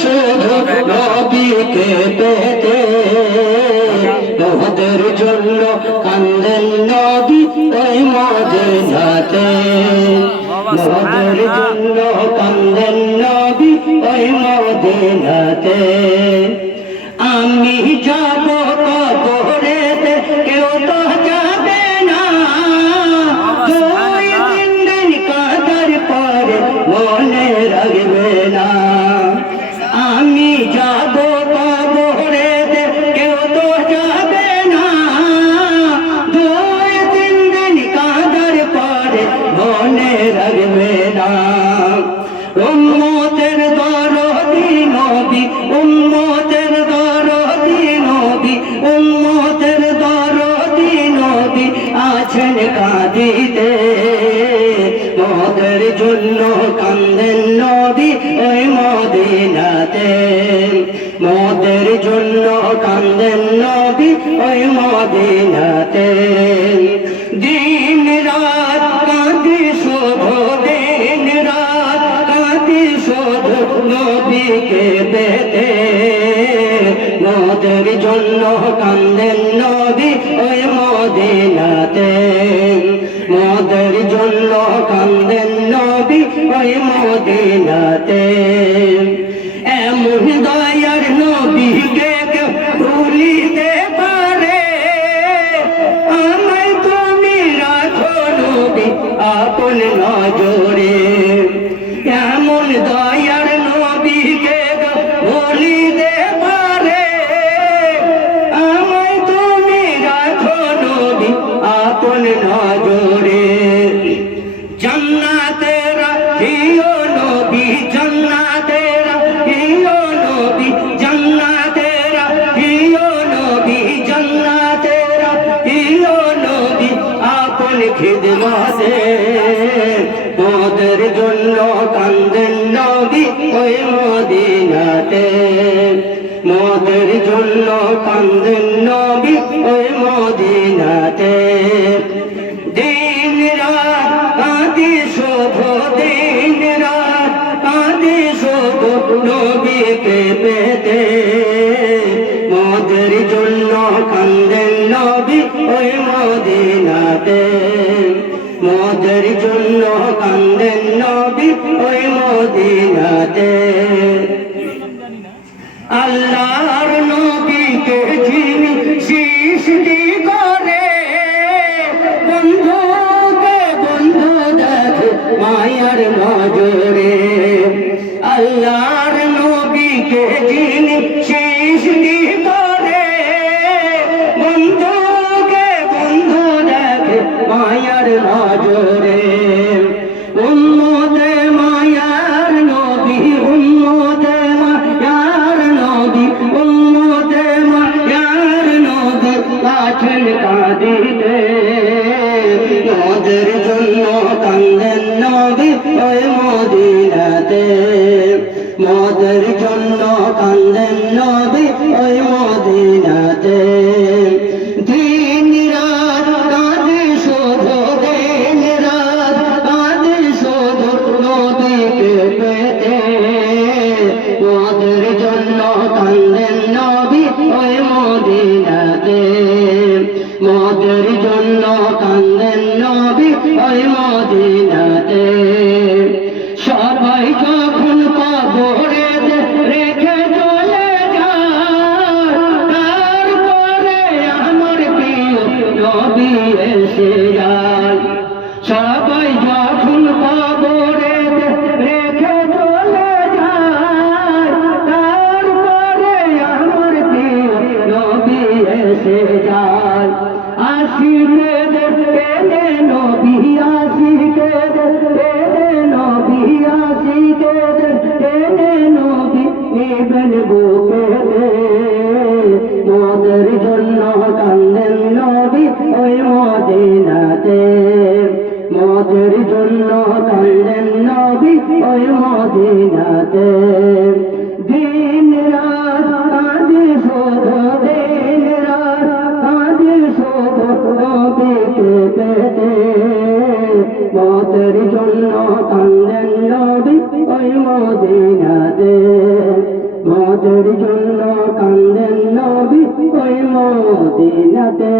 শুধু নবীকে পেতে মোদের জন্য কান্দেন নবী ওই মদিনাতে মোদের জন্য কান্দেন নবী ওই মদিনাতে আমি যাব কবরেতে কেউ তো যাবে না দুই তিন দিন কাঁদার পরে মনে রাখবে না আমি যাব কবরেতে কেউ তো যাবে না দুই তিন দিন কাঁদার পরে মনে রাখবে না উম্মতের দরদি নবী উম্মতের দরদি নবী উম্মতের দরদি নবী আছেন কাঁদিতে মোদের জন্য কান্দেন নবী ওই মদিনাতে মোদের জন্য কান্দেন নবী ওই মদিনাতে দিন রাত কাঁদি শুধু দিন রাত কাঁদি শুধু নবীকে পেতে মোদের জন্য কান্দেন নবী ওই মদিনাতে মোদের জন্য কান্দেন নবী ওই মদিনাতে এমন দয়ার নবীকে কেউ ভুলিতে পারে আমায় তুমি রাখো নবী আপন নজরে এমন দয়ার নবীকে কেউ ভুলিতে পারে আমায় তুমি রাখো নবী আপন নজরে जन्नते रहियो नबी जन्नते रहियो नबी जन्नते रहियो नबी जन्नते रहियो नबी आपन खिदमते मोদের জন্য কান্দেন নবী ওই মদিনাতে মোদের জন্য কান্দেন নবী ওই মদিনাতে দিন রাত কাঁদি শুধু দিন রাত কাঁদি শুধু নবীকে পেতে মোদের জন্য কান্দেন নবী ওই মদিনাতে মোদের জন্য কান্দেন নবী ওই মদিনাতে আল্লাহর নবীকে যিনি সৃষ্টি করে বন্ধুকে বন্ধু দেখে মায়ার নজরে আল্লাহর নবীকে যিনি সৃষ্টি করে বন্ধুকে বন্ধু দেখে মায়ার নজরে উম্মতে মায়ার নবী উম্মতে মায়ার নবী উম্মতে মায়ার নবী আছেন কাঁদিতে মোদের জন্য কান্দেন নবী ওই মদিনাতে মোদের জন্য কান্দেন নবী ওই মদিনাতে দিন রাত কাঁদি শুধু দিন রাত কাঁদি শুধু নবীকে পেতে মোদের জন্য কান্দেন নবী ওই মদিনাতে মোদের জন্য কান্দেন নবী ওই মদিনাতে সবাই যখন কবরেতে রেখে চলে যায় তারপরে আমার প্রিয় নবী এসে যায় সবাই যখন কবরেতে রেখে চলে যায় তারপরে আমার প্রিয় নবী এসে যায় আশিকে পেলে নবী আশিকে পেলে নবী আশিকে পেলে নবী ইবেন বুকেতে মোদের জন্য কান্দেন নবী ওই মদিনাতে মোদের জন্য কান্দেন নবী ওই মদিনাতে দিন রাত কাঁদি শুধু দিন রাত কাঁদি শুধু নবীকে পেতে মোদের জন্য কান্দেন নবী ওই মদিনাতে ওই মদিনাতে।